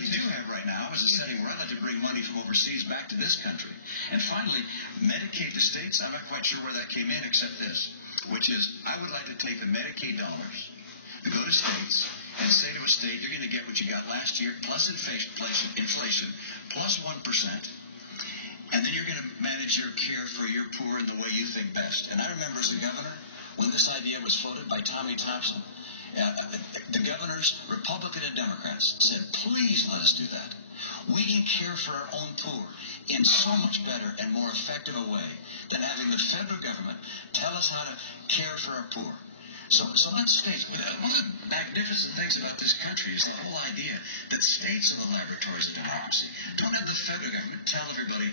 we do have right now is a setting where I'd like to bring money from overseas back to this country. And finally, Medicaid to states, I'm not quite sure where that came in except this, which is I would like to take the Medicaid dollars, go to states, and say to a state, you're going to get what you got last year, plus inflation plus 1%. And then you're going to manage your care for your poor in the way you think best. And I remember as a governor, when this idea was floated by Tommy Thompson, the governors, Republican and Democrats, said, please let us do that. We can care for our own poor in so much better and more effective a way than having the federal government tell us how to care for our poor. So let's face it. One of the magnificent things about this country is the whole idea that states are the laboratories of democracy. Don't have the federal government tell everybody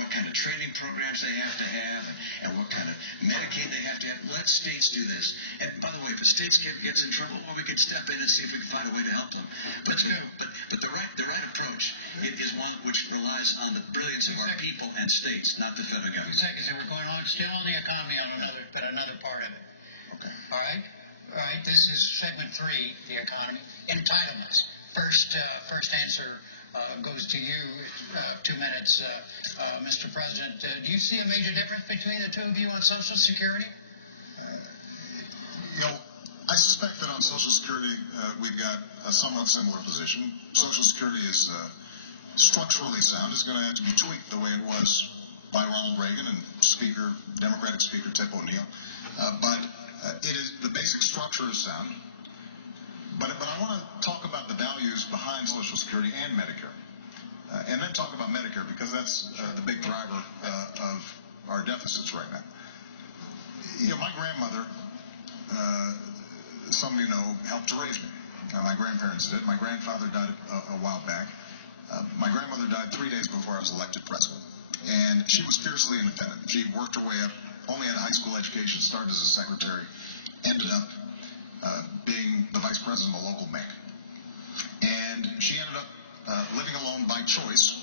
what kind of training programs they have to have and what kind of Medicaid they have to have. Let states do this. And by the way, if the states gets in trouble, well, we could step in and see if we can find a way to help them. But the right approach is one which relies on the brilliance of our people and states, not the federal government. Exactly. So we're going on still on the economy on another part of it. Okay. All right. This is segment 3, the economy. Entitlements. First answer goes to you. 2 minutes, Mr. President. Do you see a major difference between the two of you on Social Security? I suspect that on Social Security we've got a somewhat similar position. Social Security is structurally sound. It's going to have to be tweaked the way it was by Ronald Reagan and Democratic Speaker Tip O'Neill. But the basic structure is sound. But I want to talk about the values behind Social Security and Medicare. And then talk about Medicare because that's the big driver of our deficits right now. My grandmother, some of you know, helped to raise me. My grandparents did. My grandfather died a while back. My grandmother died 3 days before I was elected president. And she was fiercely independent. She worked her way up, only had a high school education, started as a secretary, ended up being the vice president of a local bank. And she ended up living alone by choice.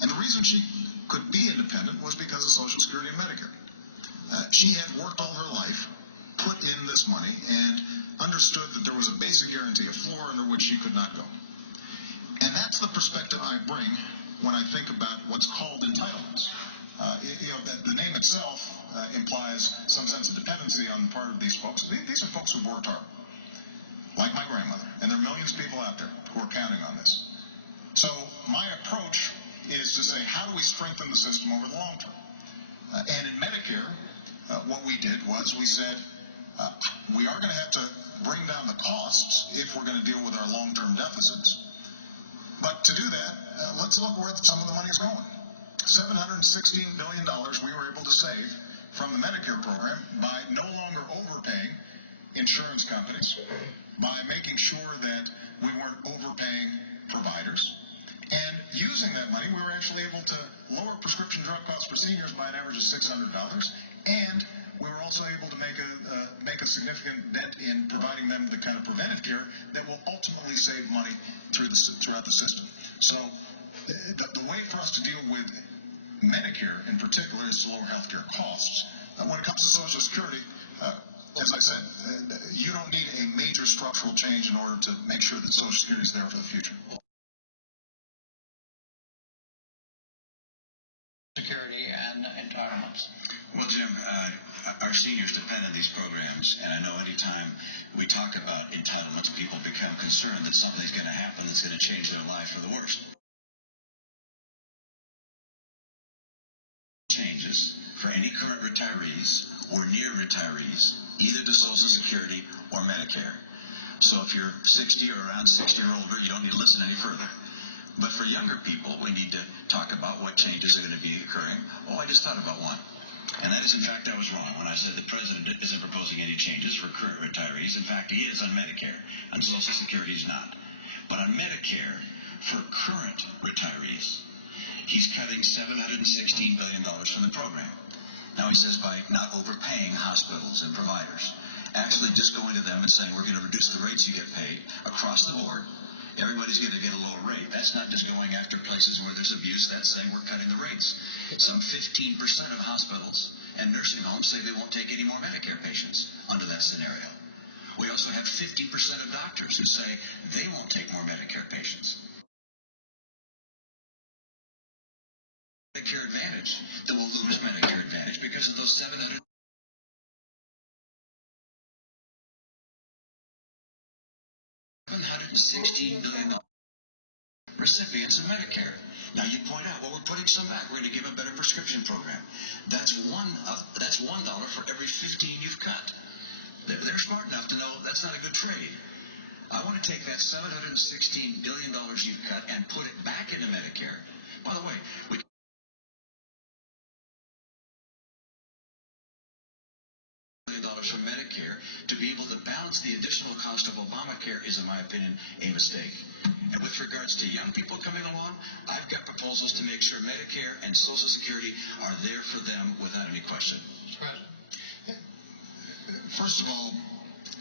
And the reason she could be independent was because of Social Security and Medicare. She had worked all her life, put in this money, and understood that there was a basic guarantee, a floor under which she could not go. And that's the perspective I bring when I think about what's called entitlements. The name itself implies some sense of dependency on the part of these folks. These are folks who've worked hard, like my grandmother, and there are millions of people out there who are counting on this. So my approach is to say, how do we strengthen the system over the long term? And in Medicare, what we did was we said, we are going to have to bring down the costs if we're going to deal with our long-term deficits. But to do that, let's look where some of the money is going. $716 billion we were able to save from the Medicare program by no longer overpaying insurance companies, by making sure that we weren't overpaying providers, and using that money, we were actually able to lower prescription drug costs for seniors by an average of $600, and we were also able to make a significant dent in providing them the kind of preventive care that will ultimately save money throughout the system. So the way for us to deal with Medicare in particular is to lower healthcare costs. When it comes to Social Security, as I said, you don't need a major structural change in order to make sure that Social Security is there for the future. Security and entitlements. Well, Jim, our seniors depend on these programs, and I know anytime we talk about entitlements, people become concerned that something's going to happen that's going to change their life for the worst. Changes for any current retirees or near retirees, either to Social Security or Medicare. So if you're 60 or around 60 or older, you don't need to listen any further. But for younger people, we need to talk about what changes are going to be occurring. Oh, I just thought about one. And that is, in fact, I was wrong when I said the president isn't proposing any changes for current retirees. In fact, he is on Medicare. On Social Security, he's not. But on Medicare, for current retirees, he's cutting $716 billion from the program. Now he says by not overpaying hospitals and providers, actually just going to them and saying we're going to reduce the rates you get paid across the board. Everybody's going to get a lower rate. That's not just going after places where there's abuse. That's saying we're cutting the rates. Some 15% of hospitals and nursing homes say they won't take any more Medicare patients under that scenario. We also have 50% of doctors who say they won't take more Medicare patients. Advantage that will lose Medicare Advantage because of those $716 million recipients of Medicare. Now you point out, well, we're putting some back. We're going to give a better prescription program. That's $1 for every 15 you've cut. They're smart enough to know that's not a good trade. I want to take that $716 billion you've cut and put it back into Medicare. By the way, we $1 from Medicare to be able to balance the additional cost of Obamacare is, in my opinion, a mistake. And with regards to young people coming along, I've got proposals to make sure Medicare and Social Security are there for them without any question. First of all,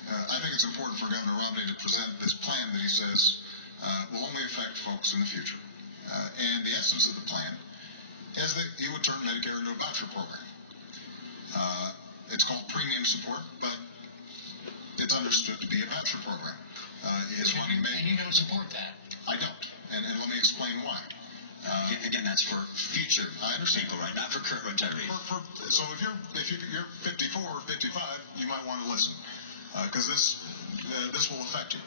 I think it's important for Governor Romney to present this plan that he says will only affect folks in the future. And the essence of the plan is that he would turn Medicare into a voucher program. It's called premium support, but it's understood to be a voucher program. And you don't support that? I don't, and let me explain why. Again, that's for future people, right? Not for current retirees. So if you're 54 or 55, you might want to listen, because this will affect you.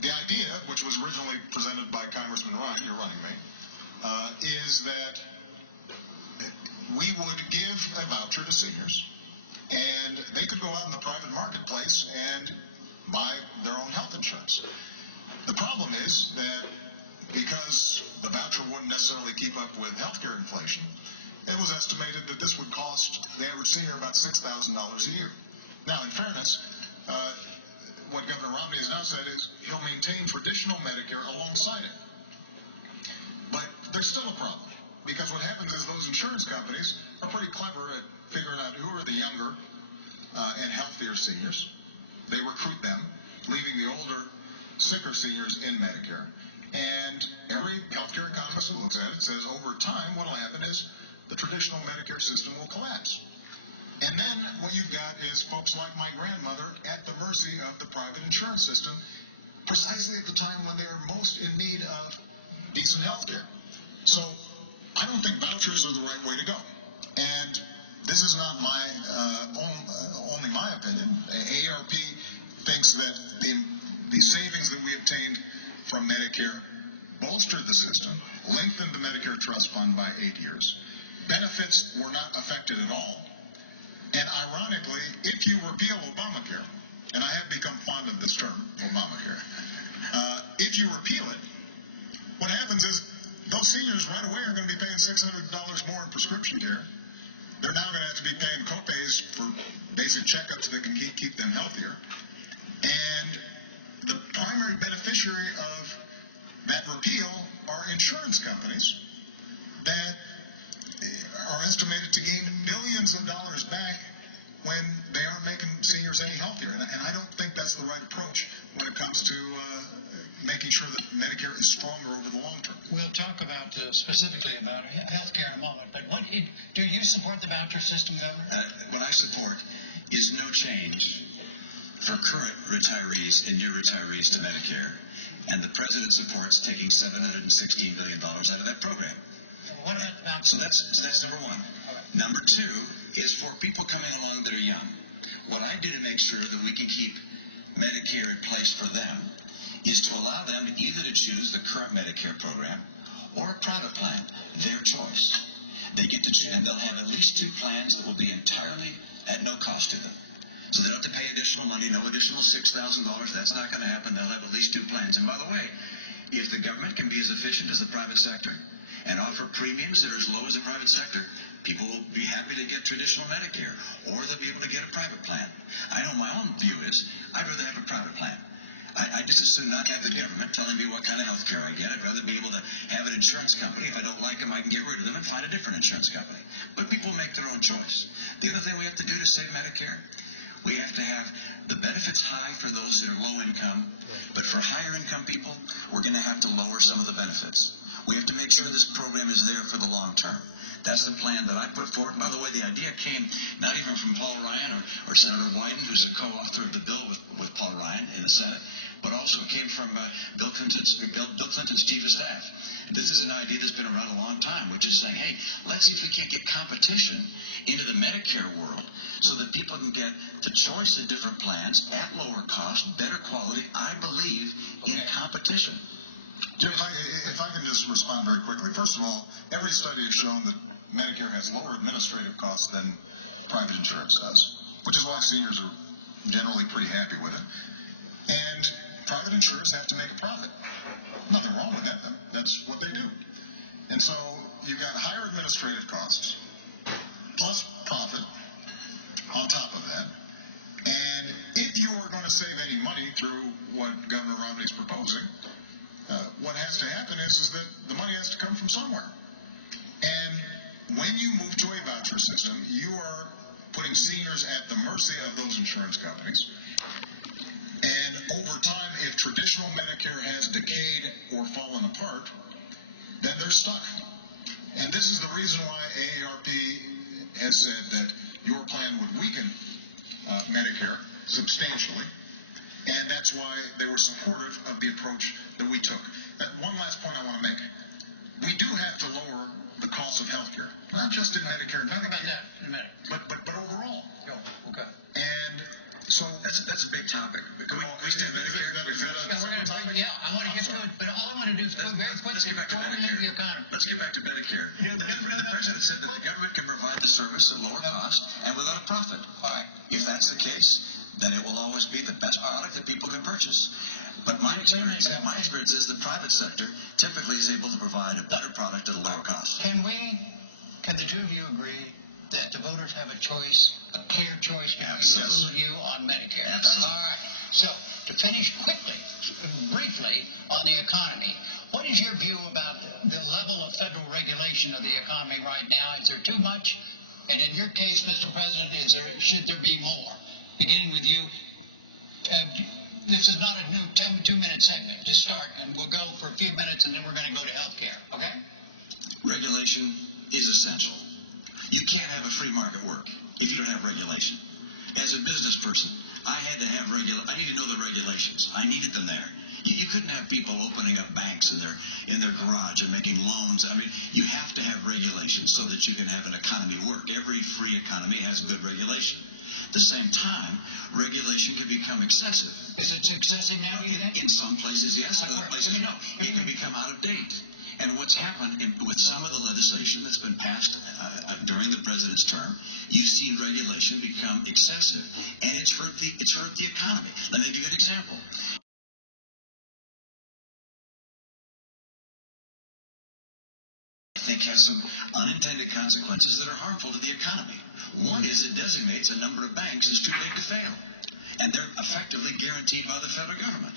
The idea, which was originally presented by Congressman Ryan, your running mate, is that we would give a voucher to seniors, and they could go out in the private marketplace and buy their own health insurance. The problem is that because the voucher wouldn't necessarily keep up with healthcare inflation, it was estimated that this would cost the average senior about $6,000 a year. Now, in fairness, what Governor Romney has now said is he'll maintain traditional Medicare alongside it. But there's still a problem, because what happens is those insurance companies are pretty clever at figuring out who are the younger and healthier seniors. They recruit them, leaving the older, sicker seniors in Medicare. And every healthcare economist who looks at it says over time what will happen is the traditional Medicare system will collapse. And then what you've got is folks like my grandmother at the mercy of the private insurance system, precisely at the time when they're most in need of decent health care. So I don't think vouchers are the right way to go. And this is not my only my opinion. AARP thinks that the savings that we obtained from Medicare bolstered the system, lengthened the Medicare trust fund by 8 years. Benefits were not affected at all. And ironically, if you repeal Obamacare, and I have become fond of this term, Obamacare, if you repeal it, what happens is those seniors right away are going to be paying $600 more in prescription care. They're now going to have to be paying copays for basic checkups that can keep them healthier. And the primary beneficiary of that repeal are insurance companies that are estimated to gain billions of dollars back when they aren't making seniors any healthier. And I don't think that's the right approach when it comes to making sure that Medicare is stronger over the long term. We'll talk about specifically about health care in a moment, but do you support the voucher system, Governor? What I support is no change for current retirees and new retirees to Medicare, and the president supports taking $716 billion out of that program. What about So that's number one. Number two is for people coming along that are young. What I do to make sure that we can keep Medicare in place for them is to allow them either to choose the current Medicare program or a private plan, their choice. They get to choose, and they'll have at least two plans that will be entirely at no cost to them. So they don't have to pay additional money, no additional $6,000. That's not going to happen. They'll have at least two plans. And by the way, if the government can be as efficient as the private sector and offer premiums that are as low as the private sector, people will be happy to get traditional Medicare, or they'll be able to get a private plan. I know my own view is I'd rather have a private plan. I just as soon not have the government telling me what kind of health care I get. I'd rather be able to have an insurance company. If I don't like them, I can get rid of them and find a different insurance company. But people make their own choice. The other thing we have to do to save Medicare, we have to have the benefits high for those that are low income, but for higher income people, we're going to have to lower some of the benefits. We have to make sure this program is there for the long term. That's the plan that I put forward. By the way, the idea came not even from Paul Ryan or Senator Wyden, who's a co-author of the bill with Paul Ryan in the Senate. but also came from Bill Clinton's chief of staff. This is an idea that's been around a long time, which is saying, hey, let's see if we can't get competition into the Medicare world so that people can get the choice of different plans at lower cost, better quality, I believe, in competition. Jim, if I can just respond very quickly. First of all, every study has shown that Medicare has lower administrative costs than private insurance does, which is why seniors are generally pretty happy with it. And private insurers have to make a profit. Nothing wrong with that. That's what they do. And so you've got higher administrative costs plus profit on top of that. And if you are going to save any money through what Governor Romney is proposing, what has to happen is that the money has to come from somewhere. And when you move to a voucher system, you are putting seniors at the mercy of those insurance companies. And over time, if traditional Medicare has decayed or fallen apart, then they're stuck. And this is the reason why AARP has said that your plan would weaken Medicare substantially. And that's why they were supportive of the approach that we took. One last point I want to make. We do have to lower the cost of health care, not just in Medicare and Talk about Medicaid, that in a minute. but overall. Oh, okay. And so That's a big topic. Can we stay on Medicare? Yeah, I want to get to it, but all I want to do is go very quickly. Let's get back to Medicare. Let's get back to Medicare. The president said that the government can provide the service at lower cost and without a profit. All right. If that's the case, then it will always be the best product that people can purchase. But my experience is the private sector typically is able to provide a better product at a lower cost. Can the two of you agree that the voters have a choice, a clear choice between Yes. you on Medicare? Absolutely. All right. So to finish quickly, briefly on the economy, what is your view about the level of federal regulation of the economy right now? Is there too much? And in your case, Mr. President, should there be more? Beginning with you. This is not a new 2-minute segment. Just start, and we'll go for a few minutes, and then we're going to go to health care. Okay? Regulation is essential. You can't have a free market work if you don't have regulation. As a business person, I had to have I need to know the regulations. I needed them there. You couldn't have people opening up banks in their garage and making loans. I mean, you have to have regulations so that you can have an economy work. Every free economy has good regulation. At the same time, regulation can become excessive. Is it excessive now, you think? In some places, yes. In other places, no. It can become out of date. And what's happened with some of the legislation that's been passed during the president's term, you've seen regulation become excessive, and it's hurt the economy. Let me give you an example. I think has some unintended consequences that are harmful to the economy. One is it designates a number of banks as too big to fail, and they're effectively guaranteed by the federal government.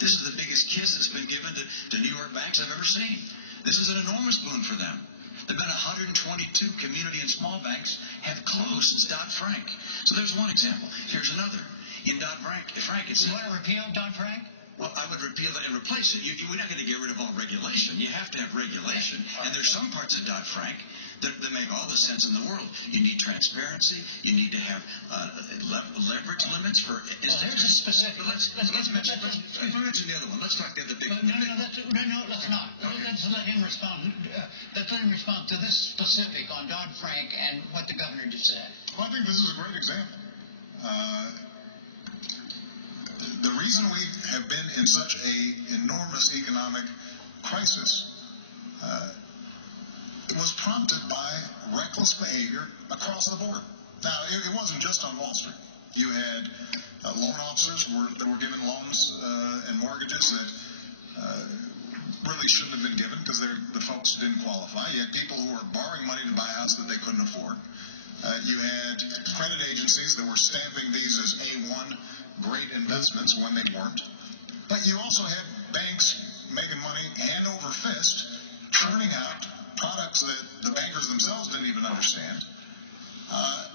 This is the biggest kiss that's been given to New York banks I've ever seen. This is an enormous boon for them. There have been 122 community and small banks have closed since Dodd-Frank. So there's one example. Here's another. In Dodd-Frank, it's... You want to repeal Dodd-Frank? Well, I would repeal it and replace it. We're not going to get rid of all regulation. You have to have regulation. And there's some parts of Dodd-Frank that make all the sense in the world. You need transparency. You need to have leverage limits for... Well, here's a specific... Let's mention the other one. Let's talk the other big... No, let's not. Okay. Let's let him respond. Let's let him respond to this specific on Dodd-Frank and what the governor just said. Well, I think this is a great example. The reason we have been in such an enormous economic crisis it was prompted by reckless behavior across the board. Now, it wasn't just on Wall Street. You had loan officers that were given loans and mortgages that really shouldn't have been given because the folks didn't qualify. You had people who were borrowing money to buy a house that they couldn't afford. You had credit agencies that were stamping these as A1 great investments when they weren't. But you also had banks making money hand over fist, churning out products that the bankers themselves didn't even understand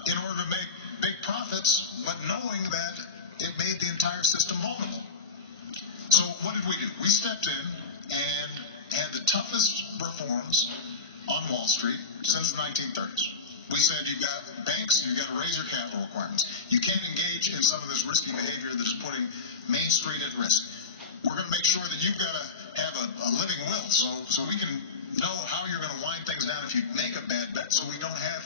in order to make big profits, but knowing that it made the entire system vulnerable. So what did we do? We stepped in and had the toughest reforms on Wall Street since the 1930s. We said you've got banks, you've got to raise your capital requirements. You can't engage in some of this risky behavior that is putting Main Street at risk. we're going to make sure that you've got to have a living will, so we can know how you're going to wind things down if you make a bad bet, so we don't have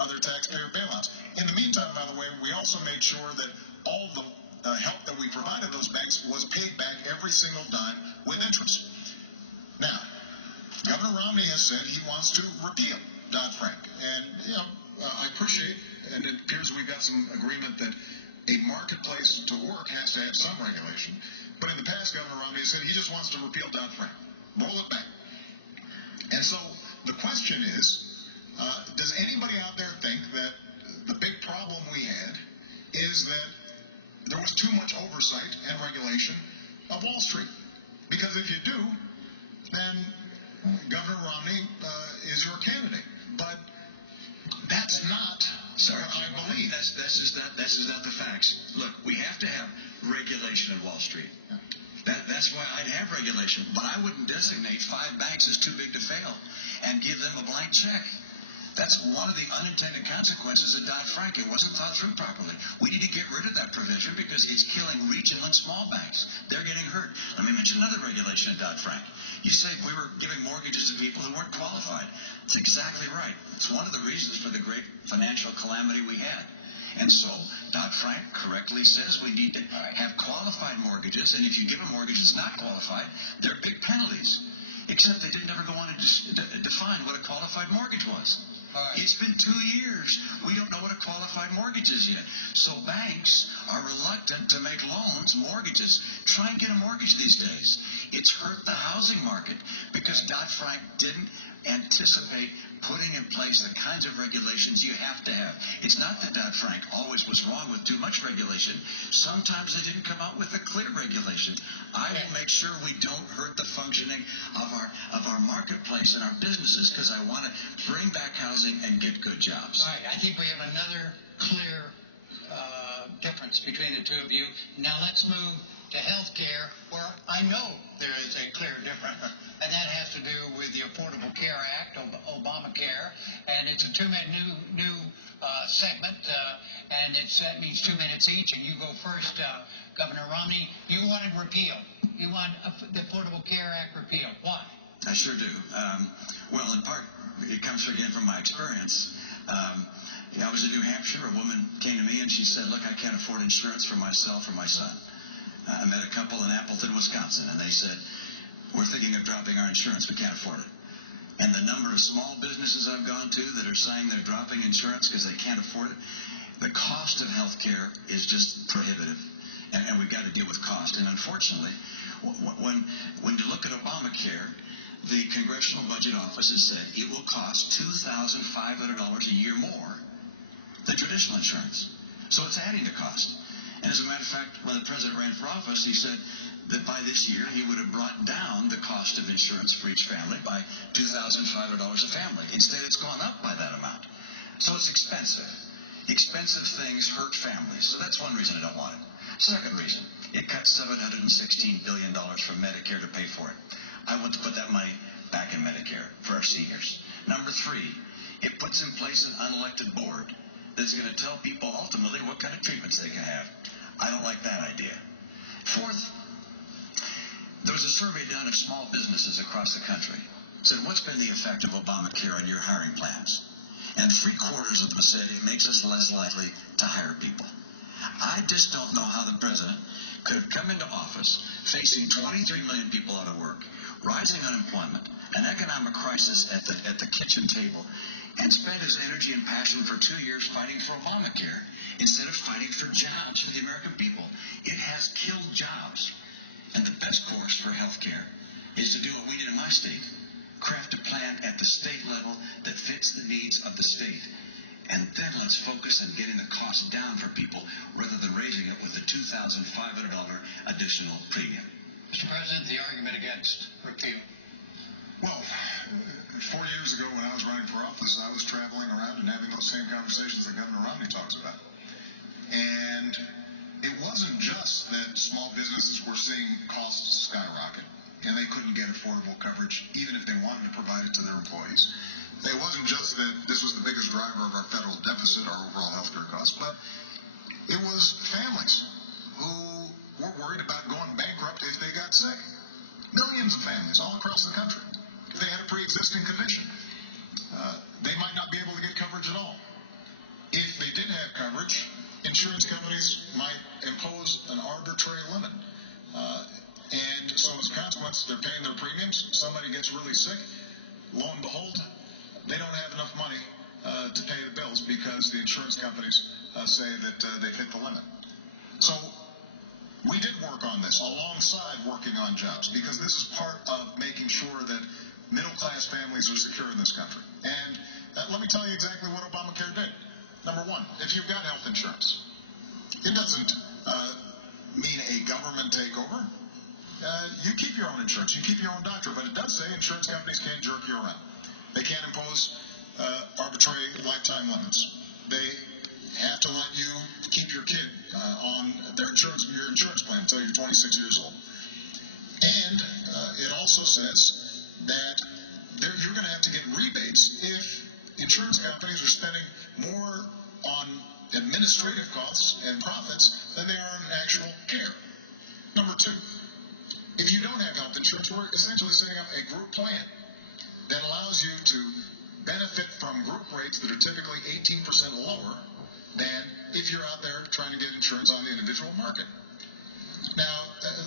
other taxpayer bailouts. In the meantime, by the way, we also made sure that all the help that we provided those banks was paid back every single dime with interest. Now, Governor Romney has said he wants to repeal Dodd-Frank, and I appreciate, and it appears we've got some agreement that a marketplace to work has to have some regulation. But in the past, Governor Romney said he just wants to repeal Dodd-Frank, roll it back. And so the question is, does anybody out there think that the big problem we had is that there was too much oversight and regulation of Wall Street? Because if you do, then Governor Romney is your candidate. But that's not what I believe. This is not the facts. Look, we have to have regulation of Wall Street. That's why I'd have regulation, but I wouldn't designate 5 banks as too big to fail and give them a blank check. That's one of the unintended consequences of Dodd-Frank. It wasn't thought through properly. We need to get rid of that provision because it's killing regional and small banks. They're getting hurt. Let me mention another regulation of Dodd-Frank. You say we were giving mortgages to people who weren't qualified. That's exactly right. It's one of the reasons for the great financial calamity we had. And so Dodd-Frank correctly says we need to have qualified mortgages, and if you give a mortgage that's not qualified, there are big penalties. Except they didn't ever go on to define what a qualified mortgage was. It's been 2 years. We don't know what a qualified mortgage is yet. So banks are reluctant to make loans, mortgages. Try and get a mortgage these days. It's hurt the housing market because Dodd-Frank didn't anticipate putting in place the kinds of regulations you have to have. It's not that Dodd-Frank always was wrong with too much regulation. Sometimes they didn't come out with a clear regulation. I will make sure we don't hurt the functioning of our marketplace and our businesses because I want to bring back housing and get good jobs. All right, I think we have another clear difference between the two of you. Now let's move to health care, where I know there is a clear difference, and that has to do with the Affordable Care Act, Obamacare, and it's a new segment, and that means 2 minutes each, and you go first, Governor Romney. You wanted repeal. You want the Affordable Care Act repeal. Why? I sure do. Well, in part, it comes again from my experience. I was in New Hampshire. A woman came to me and she said, look, I can't afford insurance for myself or my son. I met a couple in Appleton, Wisconsin, and they said, we're thinking of dropping our insurance. We can't afford it. And the number of small businesses I've gone to that are saying they're dropping insurance because they can't afford it, the cost of health care is just prohibitive. And we've got to deal with cost. And unfortunately, when you look at Obamacare, the Congressional Budget Office has said it will cost $2,500 a year more than traditional insurance. So it's adding to cost. And as a matter of fact, when the president ran for office, he said that by this year he would have brought down the cost of insurance for each family by $2,500 a family. Instead, it's gone up by that amount. So it's expensive. Expensive things hurt families. So that's one reason I don't want it. Second reason, it cuts $716 billion from Medicare to pay for it. I want to put that money back in Medicare for our seniors. Number 3, it puts in place an unelected board that's going to tell people ultimately what kind of treatments they can have. I don't like that idea. Fourth, there was a survey done of small businesses across the country. It said, what's been the effect of Obamacare on your hiring plans? And 3/4 of them said it makes us less likely to hire people. I just don't know how the president could have come into office facing 23 million people out of work, rising unemployment, an economic crisis at the kitchen table, and spent his energy and passion for 2 years fighting for Obamacare instead of fighting for jobs for the American people. It has killed jobs. And the best course for health care is to do what we did in my state. Craft a plan at the state level that fits the needs of the state. And then let's focus on getting the cost down for people rather than raising it with a $2,500 additional premium. Mr. President, the argument against repeal. Well, 4 years ago when I was running for office, I was traveling around and having those same conversations that Governor Romney talks about. And it wasn't just that small businesses were seeing costs skyrocket and they couldn't get affordable coverage even if they wanted to provide it to their employees. It wasn't just that this was the biggest driver of our federal deficit, our overall health care costs, but it was families who were worried about going bankrupt if they got sick. Millions of families all across the country. If they had a pre-existing condition, they might not be able to get coverage at all. If they did have coverage, insurance companies might impose an arbitrary limit. And so as a consequence, they're paying their premiums. Somebody gets really sick. Lo and behold, they don't have enough money to pay the bills because the insurance companies say that they've hit the limit. So we did work on this alongside working on jobs, because this is part of making sure that middle-class families are secure in this country. And let me tell you exactly what Obamacare did. Number one, if you've got health insurance, it doesn't mean a government takeover. You keep your own insurance, you keep your own doctor, but it does say insurance companies can't jerk you around. They can't impose arbitrary lifetime limits. They have to let you keep your kid on your insurance plan until you're 26 years old. And it also says that you're going to have to get rebates if insurance companies are spending more on administrative costs and profits than they are on actual care. Number two, if you don't have health insurance, we're essentially setting up a group plan that allows you to benefit from group rates that are typically 18% lower than if you're out there trying to get insurance on the individual market. Now,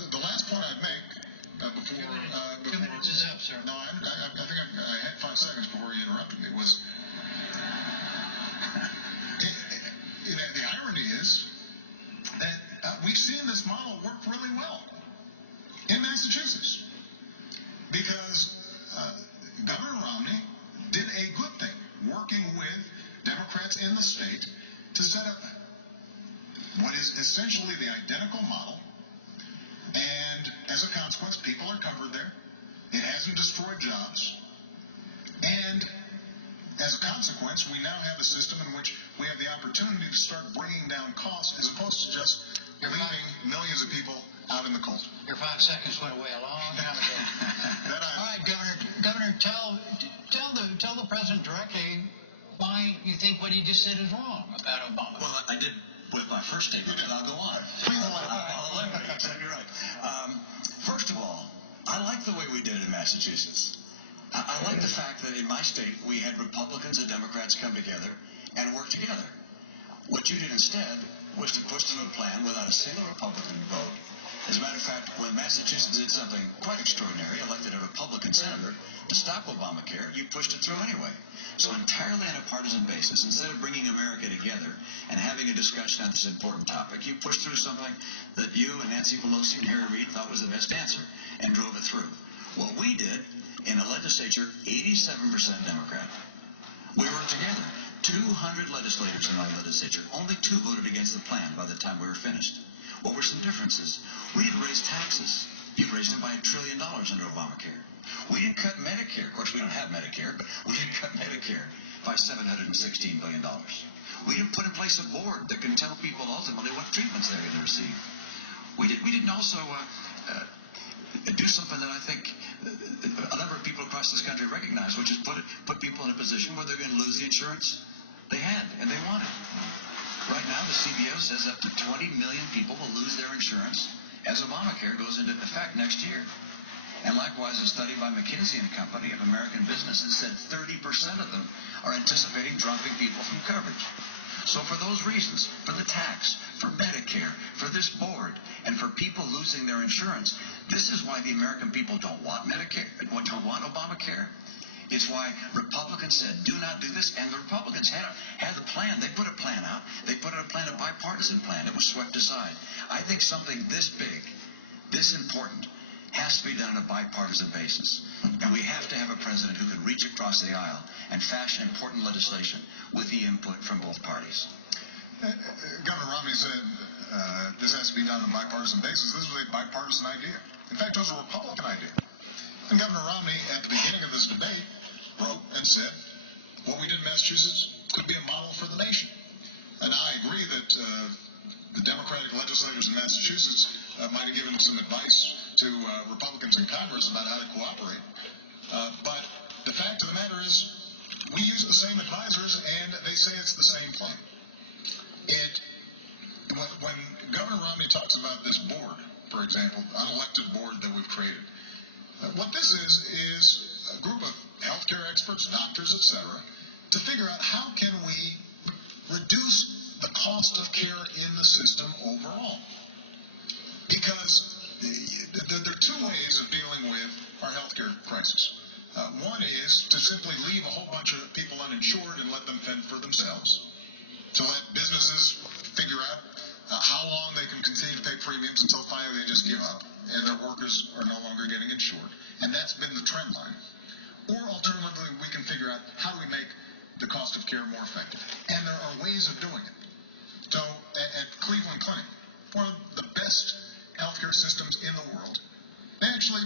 the last point I'd make before 2 minutes is up, sir. No, I think I had 5 seconds before you interrupted me. Was the irony is that we've seen this model work really well in Massachusetts, because Governor Romney did a good thing, working with Democrats in the state to set up what is essentially the identical model, and as a consequence, people are covered there. It hasn't destroyed jobs, and as a consequence, we now have a system in which we have the opportunity to start bringing down costs, as opposed to just leaving millions of people out in the cold. Your 5 seconds went away a long time ago. All right, Governor, tell the president directly why you think what he just said is wrong about Obama. Well, I did with my first statement, but I'll go on. I'll elaborate. Exactly right. First of all, I like the way we did it in Massachusetts. I like the fact that in my state we had Republicans and Democrats come together and work together. What you did instead was to push through a plan without a single Republican vote. As a matter of fact, when Massachusetts did something quite extraordinary, elected a Republican senator to stop Obamacare, you pushed it through anyway. So entirely on a partisan basis, instead of bringing America together and having a discussion on this important topic, you pushed through something that you and Nancy Pelosi and Harry Reid thought was the best answer and drove it through. What we did in a legislature, 87% Democrat. We worked together. 200 legislators in our legislature. Only 2 voted against the plan by the time we were finished. What were some differences? We didn't raise taxes. You raised them by $1 trillion under Obamacare. We didn't cut Medicare. Of course, we don't have Medicare, but we didn't cut Medicare by $716 billion. We didn't put in place a board that can tell people ultimately what treatments they're going to receive. We didn't also do something that I think a number of people across this country recognize, which is put people in a position where they're going to lose the insurance they had and they wanted. Right now, the CBO says up to 20 million people will lose their insurance as Obamacare goes into effect next year. And likewise, a study by McKinsey & Company of American businesses said 30% of them are anticipating dropping people from coverage. So for those reasons, for the tax, for Medicare, for this board, and for people losing their insurance, this is why the American people don't want Medicare, don't want Obamacare. It's why Republicans said, do not do this, and the Republicans had a plan. They put a plan out. They put out a plan, a bipartisan plan. It was swept aside. I think something this big, this important, has to be done on a bipartisan basis. And we have to have a president who can reach across the aisle and fashion important legislation with the input from both parties. Governor Romney said this has to be done on a bipartisan basis. This was a bipartisan idea. In fact, it was a Republican idea. And Governor Romney, at the beginning of this debate, wrote and said, what we did in Massachusetts could be a model for the nation. And I agree that the Democratic legislators in Massachusetts might have given some advice to Republicans in Congress about how to cooperate. But the fact of the matter is, we use the same advisors, and they say it's the same plan. When Governor Romney talks about this board, for example, unelected board that we've created. What this is a group of healthcare experts, doctors, etc., to figure out how can we reduce the cost of care in the system overall. Because there are two ways of dealing with our healthcare crisis. One is to simply leave a whole bunch of people uninsured and let them fend for themselves. To let businesses figure out how long they can continue to pay premiums until finally they just give up and their workers are no longer getting insured. And that's been the trend line. Or alternatively, we can figure out how do we make the cost of care more effective. And there are ways of doing it. So at Cleveland Clinic, one of the best healthcare systems in the world, they actually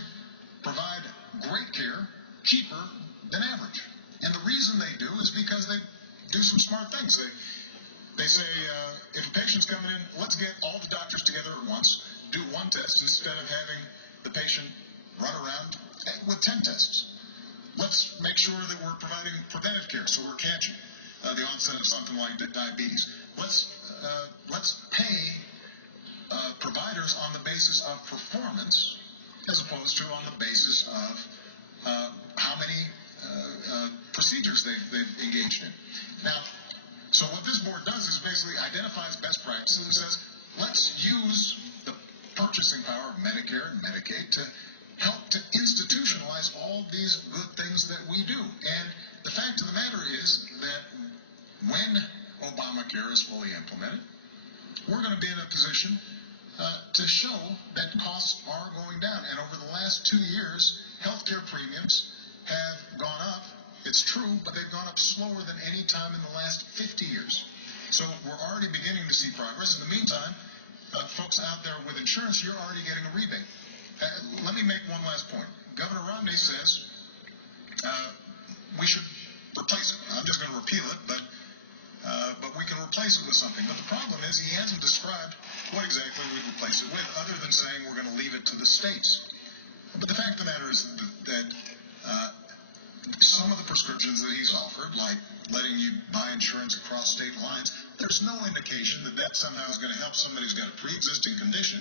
provide great care cheaper than average. And the reason they do is because they do some smart things. They say, if a patient's coming in, let's get all the doctors together at once, do one test instead of having the patient run around with 10 tests. Let's make sure that we're providing preventive care, so we're catching the onset of something like diabetes. Let's pay providers on the basis of performance as opposed to on the basis of how many procedures they've engaged in. Now, so what this board does is basically identifies best practices and says, let's use the purchasing power of Medicare and Medicaid to help to institutionalize all these good things that we do. And the fact of the matter is that when Obamacare is fully implemented, we're going to be in a position to show that costs are going down. And over the last 2 years, healthcare premiums have gone up. It's true, but they've gone up slower than any time in the last 50 years. So we're already beginning to see progress. In the meantime, folks out there with insurance, you're already getting a rebate. Let me make one last point. Governor Romney says we should replace it. I'm just going to repeal it, but we can replace it with something. But the problem is he hasn't described what exactly we'd replace it with, other than saying we're going to leave it to the states. But the fact of the matter is that some of the prescriptions that he's offered, like letting you buy insurance across state lines, there's no indication that that somehow is going to help somebody who's got a pre-existing condition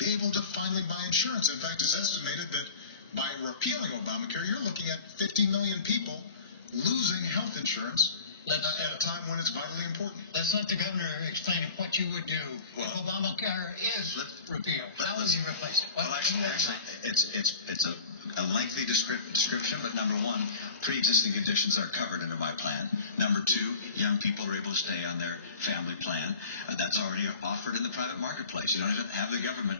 be able to finally buy insurance. In fact, it's estimated that by repealing Obamacare, you're looking at 50 million people losing health insurance at a time when it's vitally important. Let's let the governor explain what you would do if Obamacare is repealed. How would you replace it? Well, actually, it's a lengthy description, but number one, pre-existing conditions are covered under my plan. Number two, young people are able to stay on their family plan. That's already offered in the private marketplace. You don't have the government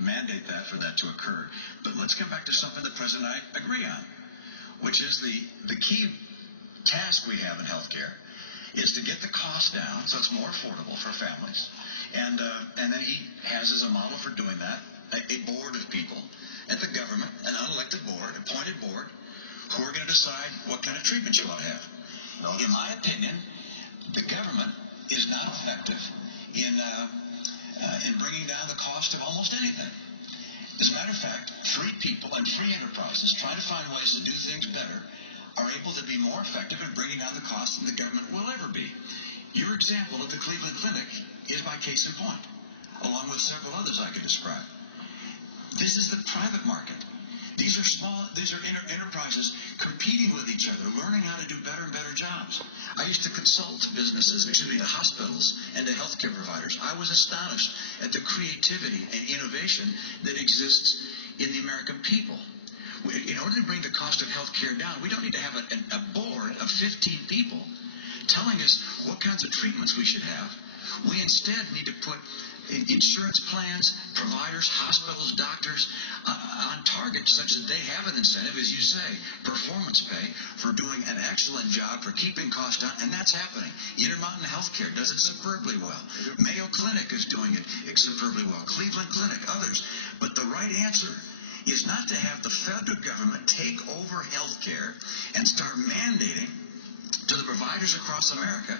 mandate that for that to occur. But let's come back to something the President and I agree on, which is the key task we have in healthcare is to get the cost down so it's more affordable for families. And then he has as a model for doing that a board of people at the government, an unelected board, appointed board, who are going to decide what kind of treatment you ought to have. In my opinion, the government is not effective in bringing down the cost of almost anything. As a matter of fact, free people and free enterprises trying to find ways to do things better are able to be more effective in bringing down the cost than the government will ever be. Your example of the Cleveland Clinic is my case in point, along with several others I could describe. This is the private market. These are enterprises competing with each other, learning how to do better and better jobs. I used to consult to hospitals and to healthcare providers. I was astonished at the creativity and innovation that exists in the American people. In order to bring the cost of health care down, we don't need to have a board of 15 people telling us what kinds of treatments we should have. We instead need to put insurance plans, providers, hospitals, doctors on target such that they have an incentive, as you say, performance pay for doing an excellent job for keeping costs down, and that's happening. Intermountain Healthcare does it superbly well. Mayo Clinic is doing it superbly well. Cleveland Clinic, others. But the right answer is not to have the federal government take over health care and start mandating to the providers across America,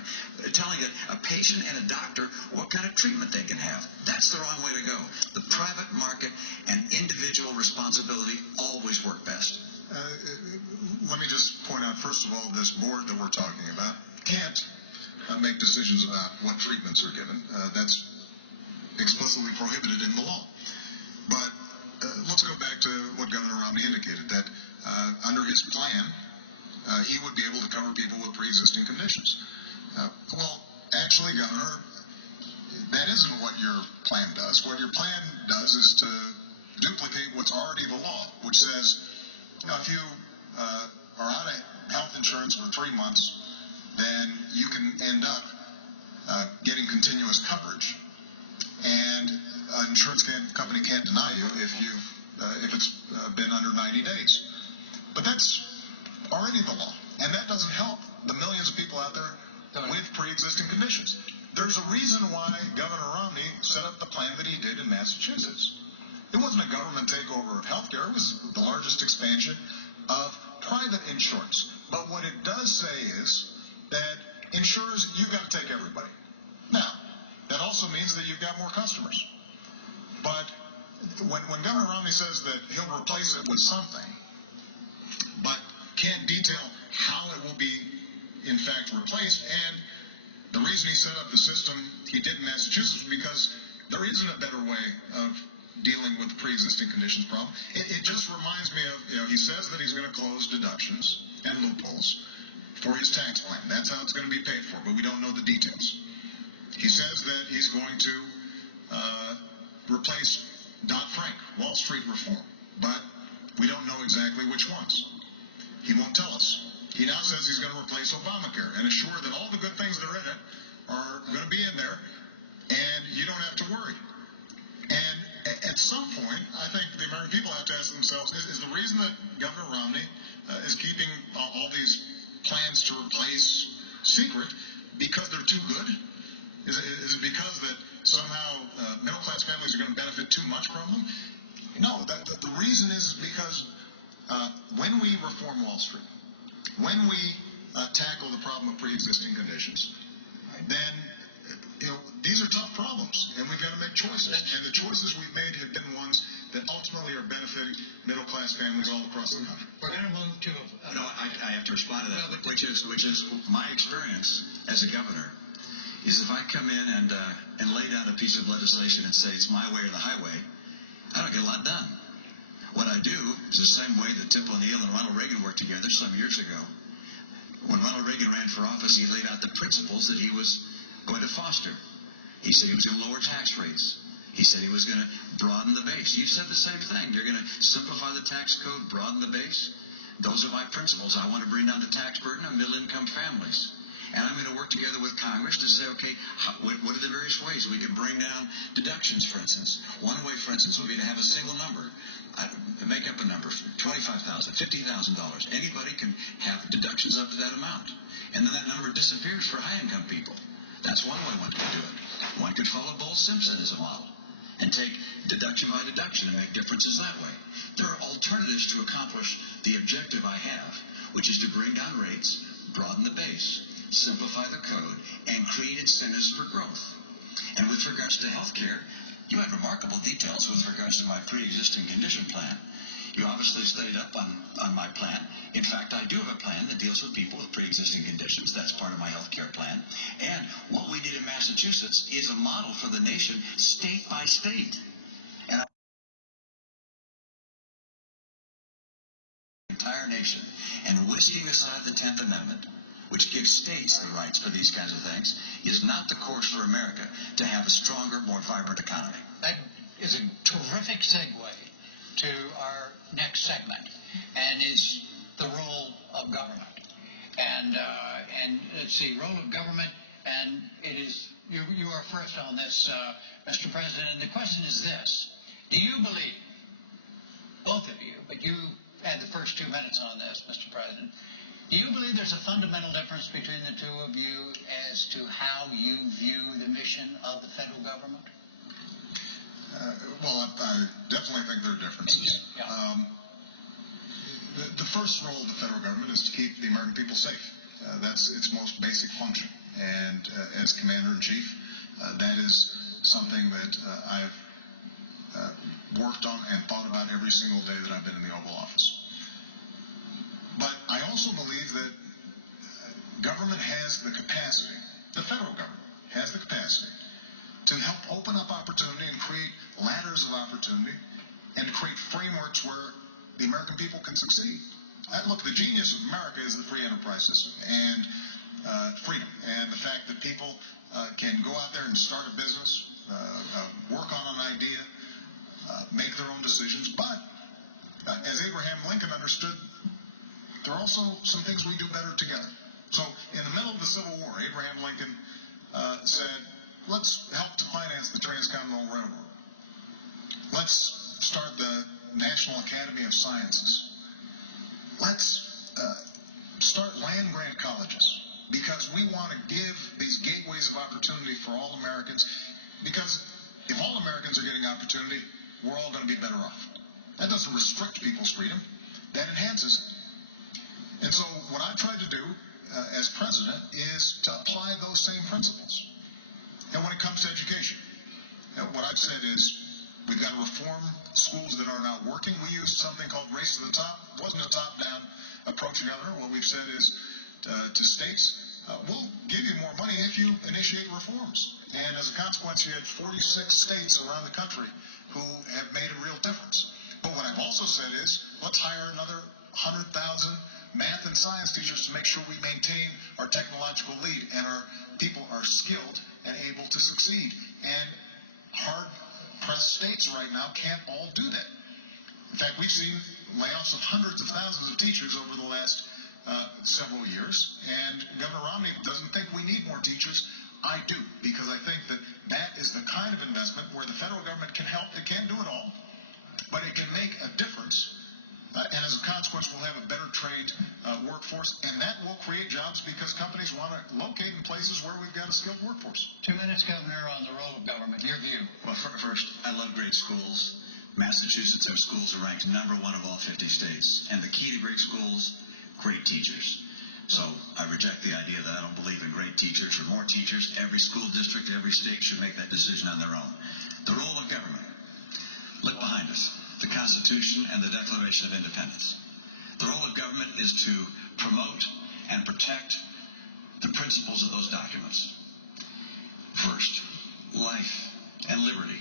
telling a patient and a doctor what kind of treatment they can have. That's the wrong way to go. The private market and individual responsibility always work best. Let me just point out, first of all, this board that we're talking about can't make decisions about what treatments are given. That's explicitly prohibited in the law. But let's go back to what Governor Romney indicated, that under his plan, he would be able to cover people with pre-existing conditions. Well, actually, Governor, that isn't what your plan does. What your plan does is to duplicate what's already the law, which says, if you are out of health insurance for 3 months, then you can end up getting continuous coverage, and an insurance company can't deny you if it's been under 90 days. But that's already the law, and that doesn't help the millions of people out there with pre-existing conditions. There's a reason why Governor Romney set up the plan that he did in Massachusetts. It wasn't a government takeover of healthcare. It was the largest expansion of private insurance. But what it does say is that insurers, you've got to take everybody. Now, that also means that you've got more customers. But when Governor Romney says that he'll replace it with something, but can't detail how it will be, in fact, replaced, and the reason he set up the system he did in Massachusetts was because there isn't a better way of dealing with the pre-existing conditions problem. It just reminds me of, he says that he's going to close deductions and loopholes for his tax plan. That's how it's going to be paid for, but we don't know the details. He says that he's going to replace Dodd-Frank, Wall Street reform, but we don't know exactly which ones. He won't tell us. He now says he's going to replace Obamacare and assure that all the good things that are in it are going to be in there, and you don't have to worry. And at some point, I think the American people have to ask themselves, is the reason that Governor Romney is keeping all these plans to replace secret because they're too good? Is it because that somehow middle-class families are going to benefit too much from them? No, the reason is because when we reform Wall Street, when we tackle the problem of pre-existing conditions, then these are tough problems, and we've got to make choices. And the choices we've made have been ones that ultimately are benefiting middle-class families all across the country. We're going to move to No, I have to respond to that, which is my experience as a governor. Is if I come in and lay down a piece of legislation and say it's my way or the highway, I don't get a lot done. What I do is the same way that Tip O'Neill and Ronald Reagan worked together some years ago. When Ronald Reagan ran for office, he laid out the principles that he was going to foster. He said he was going to lower tax rates. He said he was going to broaden the base. You said the same thing. You're going to simplify the tax code, broaden the base. Those are my principles. I want to bring down the tax burden on middle-income families. And I'm going to work together with Congress to say, okay, what are the various ways we can bring down deductions, for instance? One way, for instance, would be to have a single number. Make up a number, $25,000, $50,000. Anybody can have deductions up to that amount. And then that number disappears for high-income people. That's one way one could do it. One could follow Bowles Simpson as a model and take deduction by deduction and make differences that way. There are alternatives to accomplish the objective I have, which is to bring down rates, broaden the base, simplify the code, and create incentives for growth. And with regards to health care, you had remarkable details with regards to my pre-existing condition plan. You obviously studied up on my plan. In fact, I do have a plan that deals with people with pre-existing conditions. That's part of my health care plan. And what we did in Massachusetts is a model for the nation, state by state. And the entire nation. And whisking aside the 10th Amendment, which gives states the rights for these kinds of things, is not the course for America to have a stronger, more vibrant economy. That is a terrific segue to our next segment, and is the role of government. And it's the role of government, and it is you are first on this, Mr. President. And the question is this: do you believe, both of you, but you had the first 2 minutes on this, Mr. President? Do you believe there's a fundamental difference between the two of you as to how you view the mission of the federal government? Well, I definitely think there are differences. Yeah. The first role of the federal government is to keep the American people safe. That's its most basic function. And as Commander-in-Chief, that is something that I've worked on and thought about every single day that I've been in the Oval Office. But I also believe that government has the capacity, the federal government has the capacity, to help open up opportunity and create ladders of opportunity and to create frameworks where the American people can succeed. Look, the genius of America is the free enterprise system and freedom, and the fact that people can go out there and start a business, work on an idea, make their own decisions. But as Abraham Lincoln understood, there are also some things we do better together. So in the middle of the Civil War, Abraham Lincoln said, let's help to finance the Transcontinental Railroad. Let's start the National Academy of Sciences. Let's start land-grant colleges, because we want to give these gateways of opportunity for all Americans, because if all Americans are getting opportunity, we're all going to be better off. That doesn't restrict people's freedom. That enhances it. And so what I've tried to do as president is to apply those same principles. And when it comes to education, what I've said is we've got to reform schools that are not working. We used something called race to the top. It wasn't a top-down approach, Governor. What we've said is to states, we'll give you more money if you initiate reforms. And as a consequence, you had 46 states around the country who have made a real difference. But what I've also said is, let's hire another 100,000 math and science teachers to make sure we maintain our technological lead and our people are skilled and able to succeed. And hard-pressed states right now can't all do that. In fact, we've seen layoffs of hundreds of thousands of teachers over the last several years, and Governor Romney doesn't think we need more teachers. I do, because I think that is the kind of investment where the federal government can help. It can't do it all, but it can make a difference, and as a consequence, we'll have a better trained workforce, and that will create jobs because companies want to locate in places where we've got a skilled workforce. 2 minutes, Governor, on the role of government. Your view. Well, first, I love great schools. Massachusetts, our schools are ranked #1 of all 50 states, and the key to great schools, great teachers. So I reject the idea that I don't believe in great teachers or more teachers. Every school district, every state should make that decision on their own. The role of government. Look behind us. The Constitution and the Declaration of Independence. The role of government is to promote and protect the principles of those documents. First, life and liberty.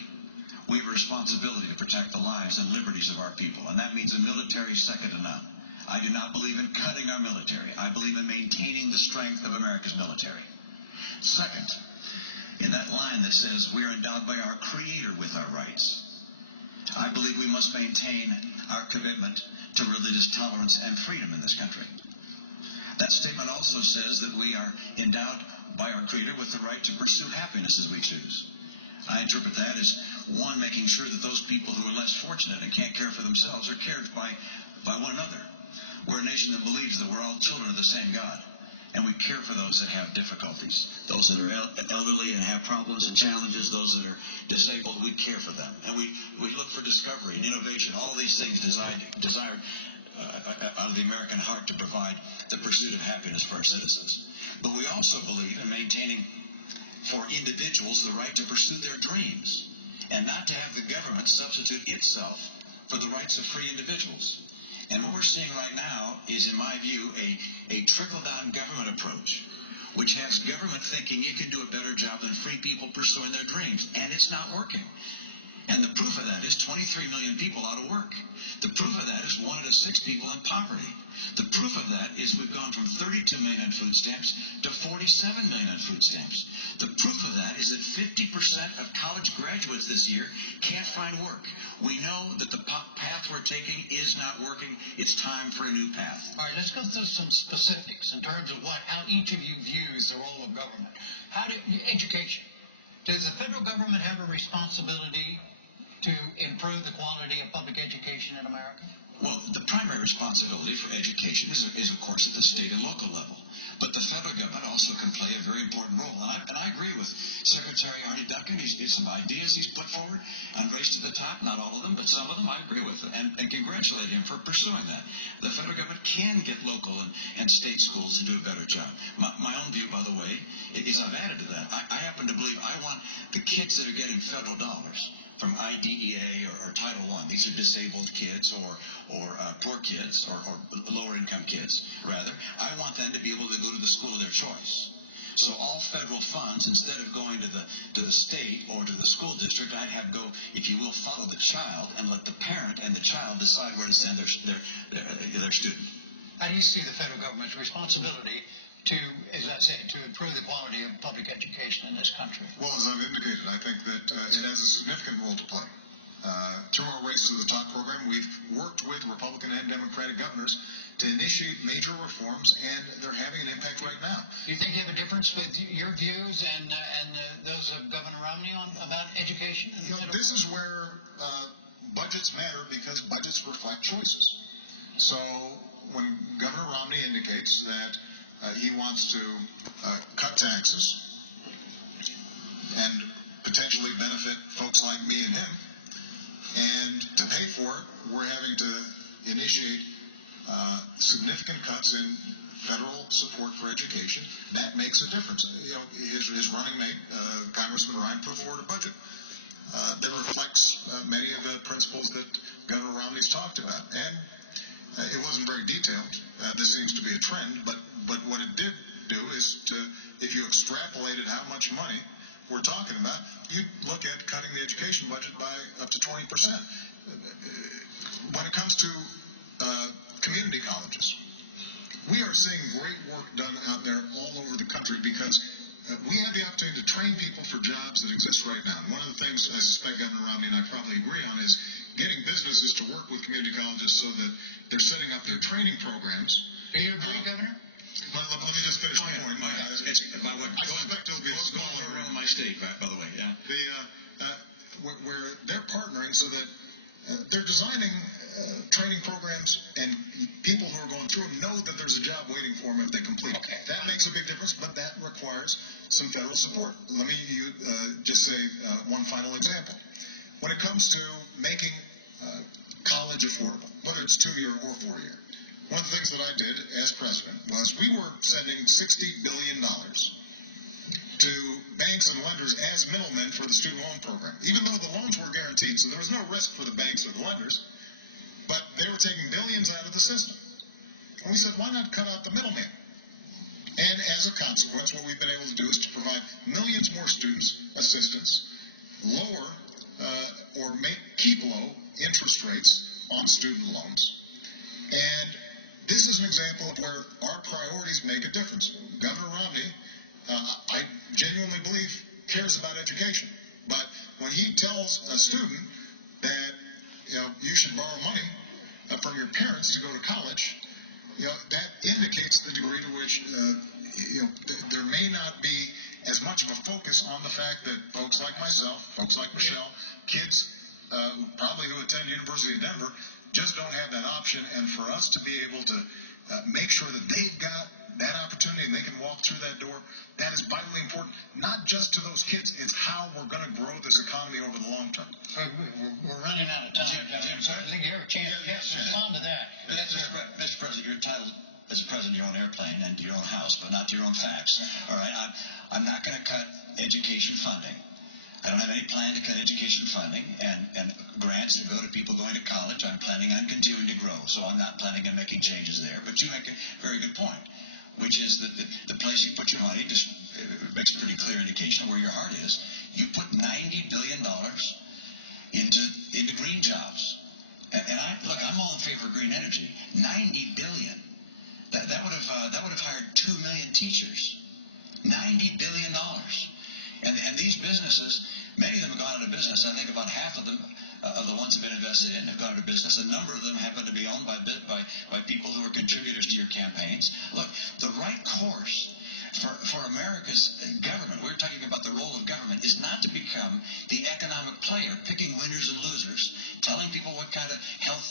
We have a responsibility to protect the lives and liberties of our people, and that means a military second to none. I do not believe in cutting our military. I believe in maintaining the strength of America's military. Second, in that line that says we are endowed by our Creator with our rights, I believe we must maintain our commitment to religious tolerance and freedom in this country. That statement also says that we are endowed by our Creator with the right to pursue happiness as we choose. I interpret that as, one, making sure that those people who are less fortunate and can't care for themselves are cared by one another. We're a nation that believes that we're all children of the same God, and we care for those that have difficulties, those that are elderly and have problems and challenges, those that are disabled. We care for them, and we look for discovery and innovation, all these things desired out of the American heart to provide the pursuit of happiness for our citizens. But we also believe in maintaining for individuals the right to pursue their dreams, and not to have the government substitute itself for the rights of free individuals. And what we're seeing right now is, in my view, a trickle-down government approach, which has government thinking it can do a better job than free people pursuing their dreams, and it's not working. And the proof of that is 23 million people out of work. The proof of that is 1 out of 6 people in poverty. The proof of that is we've gone from 32 million on food stamps to 47 million on food stamps. The proof of that is that 50% of college graduates this year can't find work. We know that the path we're taking is not working. It's time for a new path. All right, let's go through some specifics in terms of how each of you views the role of government. Education. Does the federal government have a responsibility to improve the quality of public education in America? Well, the primary responsibility for education is of course, at the state and local level. But the federal government also can play a very important role. And I agree with Secretary Arnie Duncan. He's got some ideas he's put forward on Race to the Top. Not all of them, but some of them I agree with. And congratulate him for pursuing that. The federal government can get local and state schools to do a better job. My own view, by the way, is I've added to that. I happen to believe I want the kids that are getting federal dollars from IDEA or Title I. These are disabled kids or poor kids or lower income kids, rather. I want them to be able to go to the school of their choice. So all federal funds, instead of going to the state or to the school district, I'd have go, if you will, follow the child and let the parent and the child decide where to send their student. How do you see the federal government's responsibility to, as I say, to improve the quality of public education in this country? Well, as I've indicated, I think that it has a significant role to play. Through our Race to the Top program, we've worked with Republican and Democratic governors to initiate major reforms, and they're having an impact right now. Do you think you have a difference with your views and those of Governor Romney about education? This is where budgets matter, because budgets reflect choices. So when Governor Romney indicates that he wants to cut taxes and potentially benefit folks like me and him, and to pay for it, we're having to initiate significant cuts in federal support for education. That makes a difference. His running mate, Congressman Ryan, put forward a budget that reflects many of the principles that Governor Romney's talked about. And it wasn't very detailed. This seems to be a trend, but what it did do is if you extrapolated how much money we're talking about, you look at cutting the education budget by up to 20%. When it comes to community colleges, we are seeing great work done out there all over the country, because we have the opportunity to train people for jobs that exist right now. And one of the things I suspect Governor Romney and I probably agree on is getting businesses to work with community colleges so that they're setting up their training programs. Do you agree, Governor? Let me just finish my point. I suspect it'll be a small around my state, by the way. Yeah. Where they're partnering so that they're designing training programs, and people who are going through them know that there's a job waiting for them if they complete. Okay. That makes a big difference, but that requires some federal support. Let me just say one final example. When it comes to making college affordable, whether it's 2-year or 4-year, one of the things that I did as president was we were sending $60 billion to banks and lenders as middlemen for the student loan program, even though the loans were guaranteed, so there was no risk for the banks or the lenders, but they were taking billions out of the system. And we said, why not cut out the middleman? And as a consequence, what we've been able to do is to provide millions more students assistance, lower or keep low interest rates on student loans. And this is an example of where our priorities make a difference. Governor Romney, I genuinely believe, cares about education. But when he tells a student that you should borrow money from your parents to go to college, that indicates the degree to which there may not be as much of a focus on the fact that folks like myself, folks like Michelle, kids probably who attend University of Denver, just don't have that option. And for us to be able to make sure that they've got that opportunity and they can walk through that door, that is vitally important, not just to those kids. It's how we're going to grow this economy over the long term. We're running out of time. Jim, I think you have a chance to respond to that. Mr. President, you're entitled as a president of your own airplane and to your own house, but not to your own facts. All right, I'm not going to cut education funding. I don't have any plan to cut education funding and grants to go to people going to college. I'm planning on continuing to grow, so I'm not planning on making changes there. But you make a very good point, which is that the place you put your money just makes a pretty clear indication of where your heart is. You put $90 billion into green jobs, and I'm all in favor of green energy. $90 billion. That would have hired 2 million teachers. $90 billion. And these businesses, many of them have gone out of business. I think about half of them, of the ones that have been invested in, have gone out of business. A number of them happen to be owned by people who are contributors to your campaigns. Look, the right course for America's government, we're talking about the role of government, is not to become the economic player, picking winners and losers, telling people what kind of health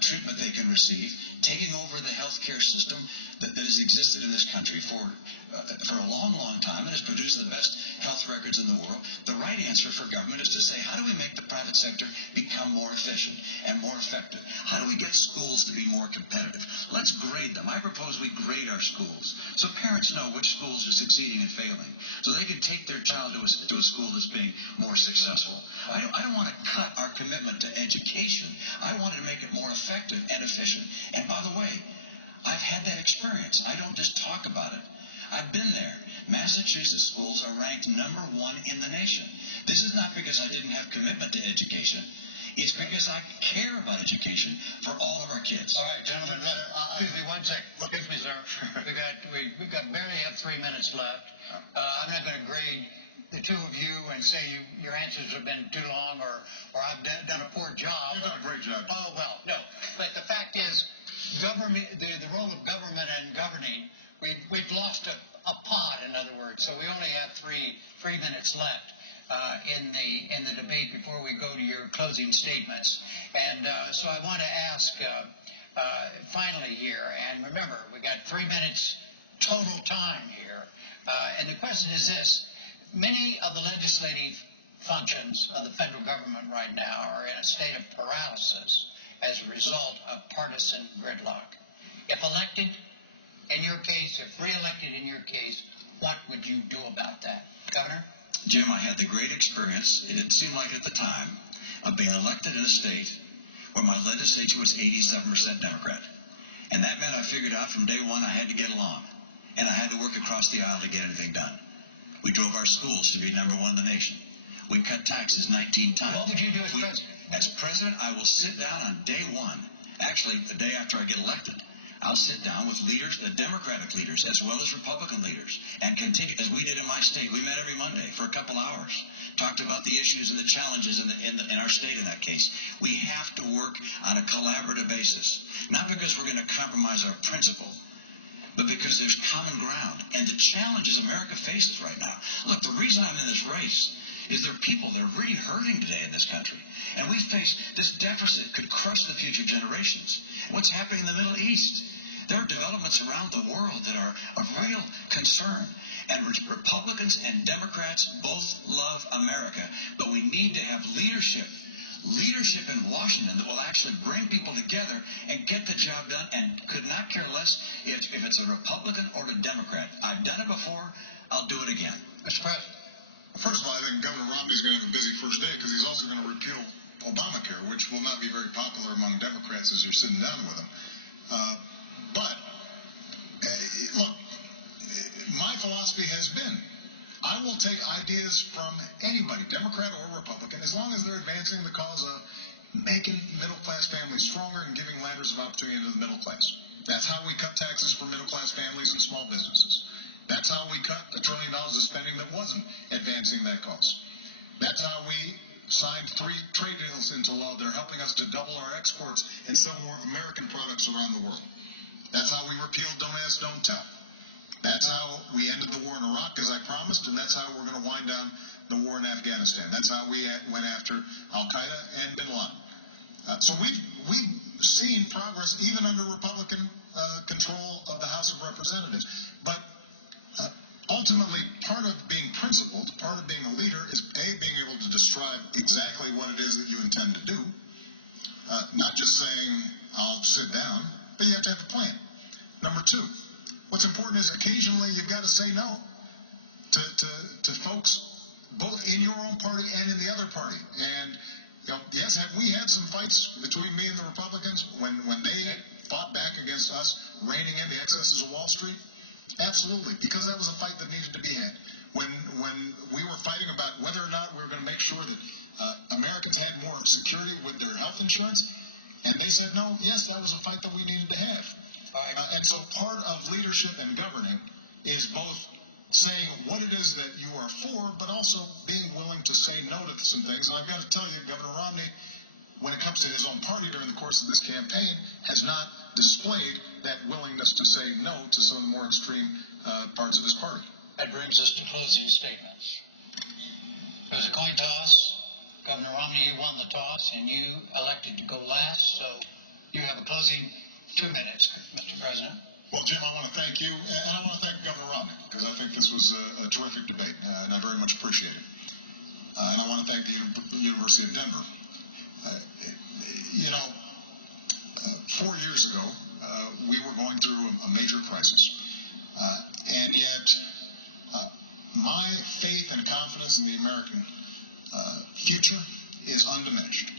treatment they can receive, taking over the healthcare system that has existed in this country for a long, long time and has produced the best health records in the world. The right answer for government is to say, how do we make the private sector become more efficient and more effective? How do we get schools to be more competitive? Let's grade them. I propose we grade our schools so parents know which schools are succeeding and failing, so they can take their child to a school that's being more successful. I don't want to cut our commitment to education. I want to make it more effective and efficient. And by the way, I've had that experience. I don't just talk about it. I've been there. Massachusetts schools are ranked #1 in the nation. This is not because I didn't have commitment to education. It's because I care about education for all of our kids. All right, gentlemen, excuse me one second. Excuse me, sir. We've got barely have 3 minutes left. I'm not going to grade the two of you and say your answers have been too long or I've done a poor job. You've done a great job. Oh, well, no. But the fact is, government, the role of government and governing, we've lost a pod, in other words. So we only have three minutes left in the debate before we go to your closing statements. And so I want to ask finally here, and remember, we got 3 minutes total time here. And the question is this. Many of the legislative functions of the federal government right now are in a state of paralysis as a result of partisan gridlock. If elected, in your case, if re-elected in your case, what would you do about that? Governor? Jim, I had the great experience, it didn't seem like it at the time, of being elected in a state where my legislature was 87% Democrat. And that meant I figured out from day one I had to get along. And I had to work across the aisle to get anything done. We drove our schools to be #1 in the nation. We cut taxes 19 times. What would you do as president? As president, I will sit down on day one, actually the day after I get elected. I'll sit down with leaders, the Democratic leaders, as well as Republican leaders, and continue, as we did in my state. We met every Monday for a couple hours, talked about the issues and the challenges in our state in that case. We have to work on a collaborative basis, not because we're going to compromise our principle, but because there's common ground. And the challenges America faces right now. Look, the reason I'm in this race is there are people that are really hurting today in this country. And we face this deficit could crush the future generations. What's happening in the Middle East? There are developments around the world that are of real concern. And Republicans and Democrats both love America. But we need to have leadership in Washington that will actually bring people together and get the job done, and could not care less if it's a Republican or a Democrat. I've done it before. I'll do it again. Mr. President. First of all, I think Governor Romney's going to have a busy first day because he's also going to repeal Obamacare, which will not be very popular among Democrats as you're sitting down with him. But look, my philosophy has been, I will take ideas from anybody, Democrat or Republican, as long as they're advancing the cause of making middle-class families stronger and giving ladders of opportunity to the middle class. That's how we cut taxes for middle-class families and small businesses. That's how we cut $1 trillion of spending that wasn't advancing that cause. That's how we signed 3 trade deals into law that are helping us to double our exports and sell more American products around the world. That's how we repealed Don't Ask, Don't Tell. That's how we ended the war in Iraq, as I promised, and that's how we're going to wind down the war in Afghanistan. That's how we went after Al-Qaeda and Bin Laden. So we've seen progress even under Republican control of the House of Representatives. But ultimately, part of being principled, part of being a leader is, A, being able to describe exactly what it is that you intend to do, not just saying, I'll sit down, but you have to have a plan. Number 2, what's important is occasionally you've got to say no to folks both in your own party and in the other party. And yes, we had some fights between me and the Republicans when they fought back against us reining in the excesses of Wall Street. Absolutely, because that was a fight that needed to be had. When we were fighting about whether or not we were going to make sure that Americans had more security with their health insurance, and they said no, yes, that was a fight that we needed to have. And so part of leadership and governing is both saying what it is that you are for, but also being willing to say no to some things. And I've got to tell you, Governor Romney, when it comes to his own party during the course of this campaign, has not displayed that willingness to say no to some of the more extreme parts of his party. That brings us to closing statements. It was a coin toss. Governor Romney, you won the toss, and you elected to go last, so you have a closing 2 minutes, Mr. President. Well, Jim, I want to thank you, and I want to thank Governor Romney, because I think this was a terrific debate, and I very much appreciate it. And I want to thank the University of Denver. 4 years ago, we were going through a major crisis, and yet my faith and confidence in the American future is undiminished.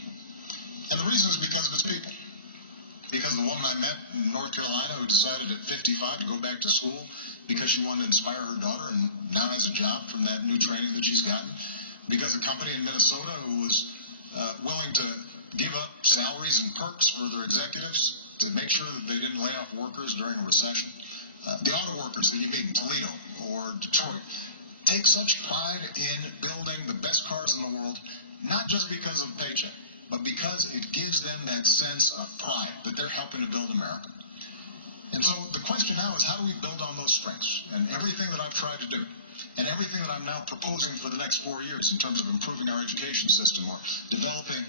And the reason is because of its people. because the woman I met in North Carolina who decided at 55 to go back to school because she wanted to inspire her daughter and now has a job from that new training that she's gotten. Because a company in Minnesota who was willing to give up salaries and perks for their executives to make sure that they didn't lay off workers during a recession. The auto workers that you meet in Toledo or Detroit take such pride in building the best cars in the world, not just because of a paycheck, but because it gives them that sense of pride that they're helping to build America. And so the question now is, how do we build on those strengths? And everything that I've tried to do, and everything that I'm now proposing for the next 4 years in terms of improving our education system or developing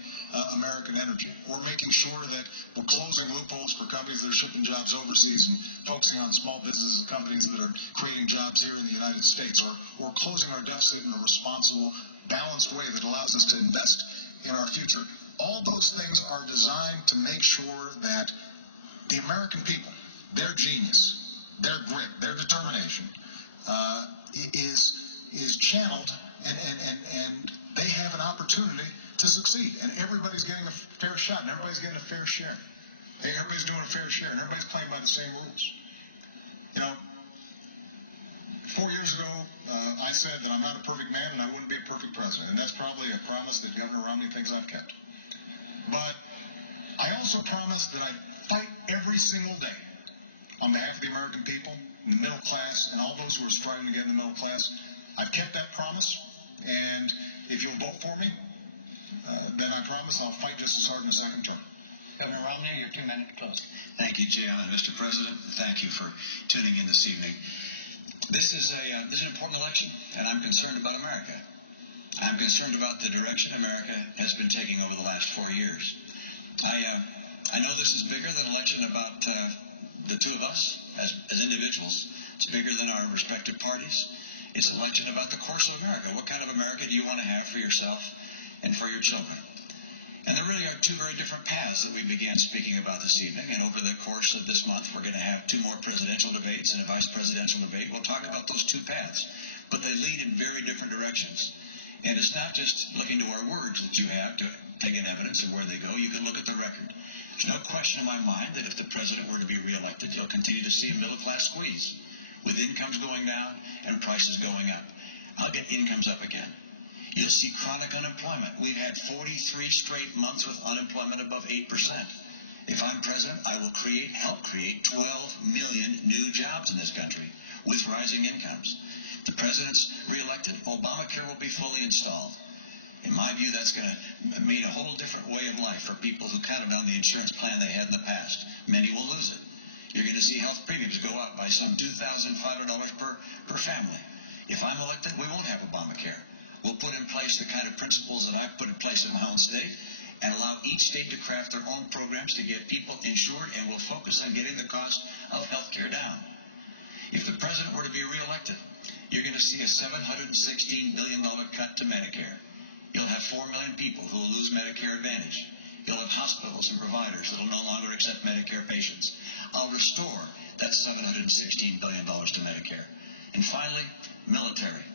American energy or making sure that we're closing loopholes for companies that are shipping jobs overseas and focusing on small businesses and companies that are creating jobs here in the United States or closing our deficit in a responsible, balanced way that allows us to invest in our future. All those things are designed to make sure that the American people, their genius, their grit, their determination, is channeled and they have an opportunity to succeed. And everybody's getting a fair shot and everybody's getting a fair share. Everybody's doing a fair share and everybody's playing by the same rules. 4 years ago, I said that I'm not a perfect man and I wouldn't be a perfect president. And that's probably a promise that Governor Romney thinks I've kept. But I also promised that I'd fight every single day on behalf of the American people, the middle class, and all those who are striving to get in the middle class. I've kept that promise, and if you'll vote for me, then I promise I'll fight just as hard in the second term. Governor Romney, your 2 minute close. Thank you, Jim, and Mr. President. Thank you for tuning in this evening. This is an important election, and I'm concerned about America. I'm concerned about the direction America has been taking over the last 4 years. I know this is bigger than an election about the two of us as individuals. It's bigger than our respective parties. It's an election about the course of America. What kind of America do you want to have for yourself and for your children? And there really are two very different paths that we began speaking about this evening. And over the course of this month, we're going to have 2 more presidential debates and a vice presidential debate. We'll talk about those 2 paths. But they lead in very different directions. And it's not just looking to our words that you have to take in evidence of where they go. You can look at the record. There's no question in my mind that if the president were to be reelected, you'll continue to see a middle-class squeeze with incomes going down and prices going up. I'll get incomes up again. You'll see chronic unemployment. We've had 43 straight months with unemployment above 8%. If I'm president, I will help create 12 million new jobs in this country with rising incomes. If the president's reelected, Obamacare will be fully installed. In my view, that's going to mean a whole different way of life for people who counted on the insurance plan they had in the past. Many will lose it. You're going to see health premiums go up by some $2,500 per family. If I'm elected, we won't have Obamacare. We'll put in place the kind of principles that I've put in place in my own state and allow each state to craft their own programs to get people insured, and we'll focus on getting the cost of health care down. If the president were to be reelected, you're going to see a $716 billion cut to Medicare. You'll have 4 million people who will lose Medicare Advantage. You'll have hospitals and providers that will no longer accept Medicare patients. I'll restore that $716 billion to Medicare. And finally, military.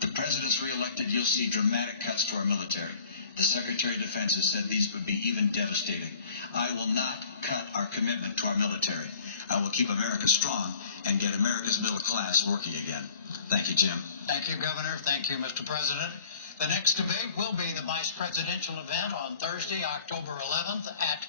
The president's reelected, you'll see dramatic cuts to our military. The Secretary of Defense has said these would be even devastating. I will not cut our commitment to our military. I will keep America strong and get America's middle class working again. Thank you, Jim. Thank you, Governor. Thank you, Mr. President. The next debate will be the vice presidential event on Thursday, October 11th at